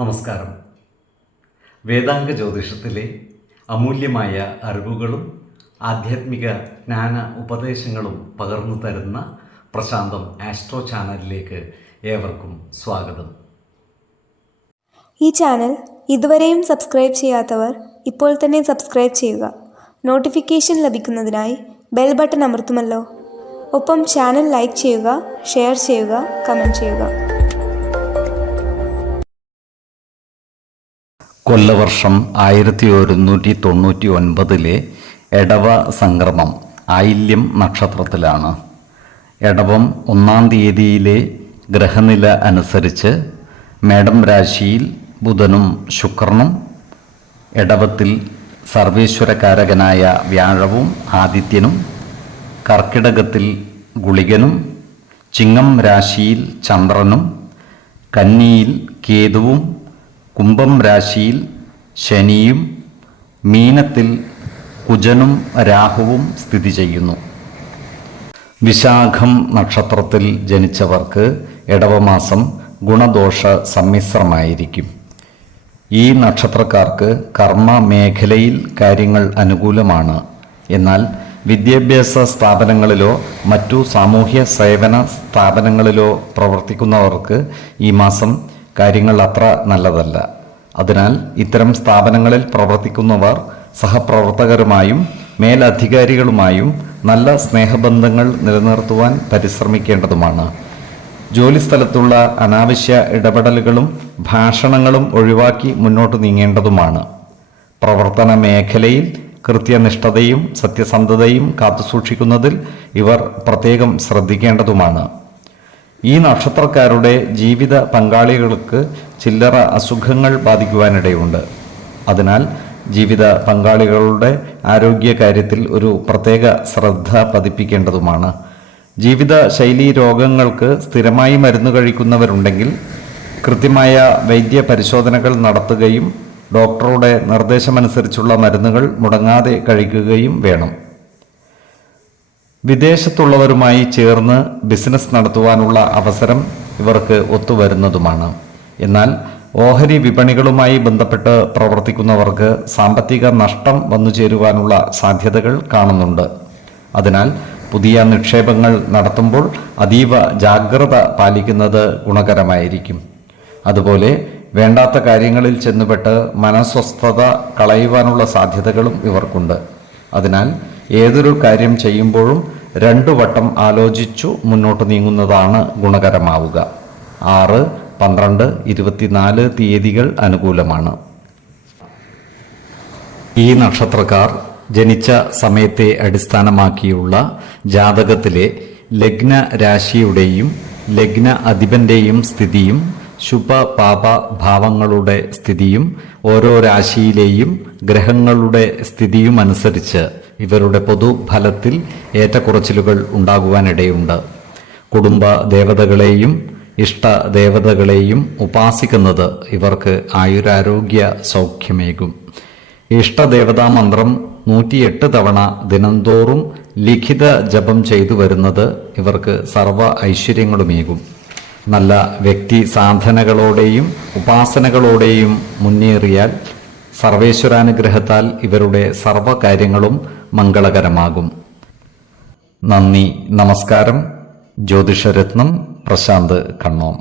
നമസ്കാരം. വേദാംഗ ജ്യോതിഷത്തിലെ അമൂല്യമായ അറിവുകളും ആധ്യാത്മിക ജ്ഞാന ഉപദേശങ്ങളും പകർന്നു തരുന്ന പ്രശാന്തം ആസ്ട്രോ ചാനലിലേക്ക് ഏവർക്കും സ്വാഗതം. ഈ ചാനൽ ഇതുവരെയും സബ്സ്ക്രൈബ് ചെയ്യാത്തവർ ഇപ്പോൾ തന്നെ സബ്സ്ക്രൈബ് ചെയ്യുക. നോട്ടിഫിക്കേഷൻ ലഭിക്കുന്നതിനായി ബെൽ ബട്ടൺ അമർത്തുമല്ലോ. ഒപ്പം ചാനൽ ലൈക്ക് ചെയ്യുക, ഷെയർ ചെയ്യുക, കമൻറ്റ് ചെയ്യുക. കൊല്ലവർഷം 1199 എടവ സംക്രമം ആയില്യം നക്ഷത്രത്തിലാണ്. എടവം 1-ാം തീയതിയിലെ ഗ്രഹനില അനുസരിച്ച് മേടം രാശിയിൽ ബുധനും ശുക്രനും, എടവത്തിൽ സർവേശ്വരകാരകനായ വ്യാഴവും ആദിത്യനും, കർക്കിടകത്തിൽ ഗുളികനും, ചിങ്ങം രാശിയിൽ ചന്ദ്രനും, കന്നിയിൽ കേതുവും, കുംഭം രാശിയിൽ ശനിയും, മീനത്തിൽ കുജനും രാഹുവും സ്ഥിതി ചെയ്യുന്നു. വിശാഖം നക്ഷത്രത്തിൽ ജനിച്ചവർക്ക് ഇടവമാസം ഗുണദോഷ സമ്മിശ്രമായിരിക്കും. ഈ നക്ഷത്രക്കാർക്ക് കർമ്മ മേഖലയിൽ കാര്യങ്ങൾ അനുകൂലമാണ്. എന്നാൽ വിദ്യാഭ്യാസ സ്ഥാപനങ്ങളിലോ മറ്റു സാമൂഹ്യ സേവന സ്ഥാപനങ്ങളിലോ പ്രവർത്തിക്കുന്നവർക്ക് ഈ മാസം കാര്യങ്ങൾ അത്ര നല്ലതല്ല. അതിനാൽ ഇത്തരം സ്ഥാപനങ്ങളിൽ പ്രവർത്തിക്കുന്നവർ സഹപ്രവർത്തകരുമായും മേലധികാരികളുമായും നല്ല സ്നേഹബന്ധങ്ങൾ നിലനിർത്തുവാൻ പരിശ്രമിക്കേണ്ടതുമാണ്. ജോലിസ്ഥലത്തുള്ള അനാവശ്യ ഇടപെടലുകളും ഭാഷണങ്ങളും ഒഴിവാക്കി മുന്നോട്ട് നീങ്ങേണ്ടതുമാണ്. പ്രവർത്തന മേഖലയിൽ കൃത്യനിഷ്ഠതയും സത്യസന്ധതയും കാത്തുസൂക്ഷിക്കുന്നതിൽ ഇവർ പ്രത്യേകം ശ്രദ്ധിക്കേണ്ടതുമാണ്. ഈ നക്ഷത്രക്കാരുടെ ജീവിത പങ്കാളികൾക്ക് ചില്ലറ അസുഖങ്ങൾ ബാധിക്കുവാനിടയുണ്ട്. അതിനാൽ ജീവിത പങ്കാളികളുടെ ആരോഗ്യകാര്യത്തിൽ ഒരു പ്രത്യേക ശ്രദ്ധ പതിപ്പിക്കേണ്ടതുമാണ്. ജീവിത ശൈലീ രോഗങ്ങൾക്ക് സ്ഥിരമായി മരുന്ന് കഴിക്കുന്നവരുണ്ടെങ്കിൽ കൃത്യമായ വൈദ്യ പരിശോധനകൾ നടത്തുകയും ഡോക്ടറുടെ നിർദ്ദേശമനുസരിച്ചുള്ള മരുന്നുകൾ മുടങ്ങാതെ കഴിക്കുകയും വേണം. വിദേശത്തുള്ളവരുമായി ചേർന്ന് ബിസിനസ് നടത്തുവാനുള്ള അവസരം ഇവർക്ക് ഒത്തുവരുന്നതുമാണ്. എന്നാൽ ഓഹരി വിപണികളുമായി ബന്ധപ്പെട്ട് പ്രവർത്തിക്കുന്നവർക്ക് സാമ്പത്തിക നഷ്ടം വന്നു ചേരുവാനുള്ള സാധ്യതകൾ കാണുന്നുണ്ട്. അതിനാൽ പുതിയ നിക്ഷേപങ്ങൾ നടത്തുമ്പോൾ അതീവ ജാഗ്രത പാലിക്കുന്നത് ഗുണകരമായിരിക്കും. അതുപോലെ വേണ്ടാത്ത കാര്യങ്ങളിൽ ചെന്നുപെട്ട് മനസ്വസ്ഥത കളയുവാനുള്ള സാധ്യതകളും ഇവർക്കുണ്ട്. അതിനാൽ ഏതൊരു കാര്യം ചെയ്യുമ്പോഴും 2 വട്ടം ആലോചിച്ചു മുന്നോട്ട് നീങ്ങുന്നതാണ് ഗുണകരമാവുക. 6, 12, 24 തീയതികൾ അനുകൂലമാണ്. ഈ നക്ഷത്രക്കാർ ജനിച്ച സമയത്തെ അടിസ്ഥാനമാക്കിയുള്ള ജാതകത്തിലെ ലഗ്ന രാശിയുടെയും ലഗ്ന അധിപന്റെയും സ്ഥിതിയും ശുഭ പാപ ഭാവങ്ങളുടെ സ്ഥിതിയും ഓരോ രാശിയിലെയും ഗ്രഹങ്ങളുടെ സ്ഥിതിയും അനുസരിച്ച് ഇവരുടെ പൊതുഫലത്തിൽ ഏറ്റക്കുറച്ചിലുകൾ ഉണ്ടാകുവാനിടയുണ്ട്. കുടുംബ ദേവതകളെയും ഇഷ്ട ദേവതകളെയും ഉപാസിക്കുന്നത് ഇവർക്ക് ആയുരാരോഗ്യ സൗഖ്യമേകും. ഇഷ്ടദേവതാ മന്ത്രം 108 തവണ ദിനംതോറും ലിഖിത ജപം ചെയ്തു വരുന്നത് ഇവർക്ക് സർവ ഐശ്വര്യങ്ങളുമേകും. നല്ല വ്യക്തി സാധനകളോടെയും ഉപാസനകളോടെയും മുന്നേറിയാൽ സർവേശ്വരാനുഗ്രഹത്താൽ ഇവരുടെ സർവകാര്യങ്ങളും മംഗളകരമാകും. നന്ദി, നമസ്കാരം. ജ്യോതിഷരത്നം പ്രശാന്ത് കണ്ണോം.